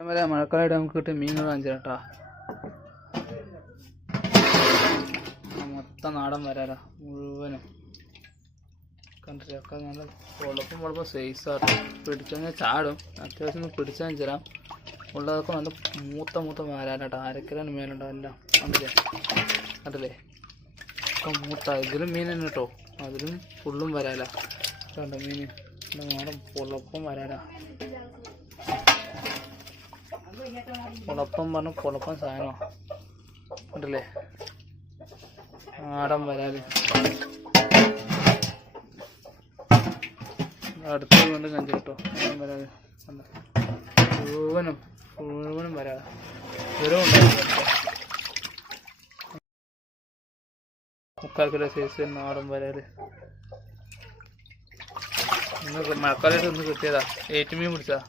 മഴക്കാലമായിട്ട് നമുക്ക് കിട്ടിയ മീനുകൾ കാണിച്ചു കേട്ടാ. മൊത്തം നാടൻ വരാലാ മുഴുവനും കണ്ടിട്ട് ഒക്കെ നല്ല പൊളപ്പം സൈസാട്ടോ. പിടിച്ചാൽ ചാടും, അത്യാവശ്യം പിടിച്ചാൽ തരാം. ഉള്ളതൊക്കെ നല്ല മൂത്ത വരാലാട്ടോ. അരക്കിലാണ് മേലുണ്ടോ എല്ലാം കണ്ടില്ലേ ഒക്കെ മൂത്ത. ഇതിലും മീൻ തന്നെ കേട്ടോ, അതിലും ഫുള്ളും വരാല കണ്ടോ. മീൻ നാടൻ പൊളപ്പം വരാലാ. പൊളപ്പം പറഞ്ഞ പൊളപ്പം സാധനമാണ് കണ്ടില്ലേ, നാടൻ വരാല്. അടുത്ത് കൊണ്ട് കഞ്ചി കേട്ടോ നാടൻ വരാല്. മുഴുവനും വരാതെ ഓരോ ഉണ്ടായിരുന്നു. 3/4 കിലോ സൈസ് നാടൻ വരാല്. ഇന്ന് മഴക്കാലമായിട്ട് ഒന്ന് കിട്ടിയതാ. ഏറ്റുമീൻ പിടിച്ചതാ.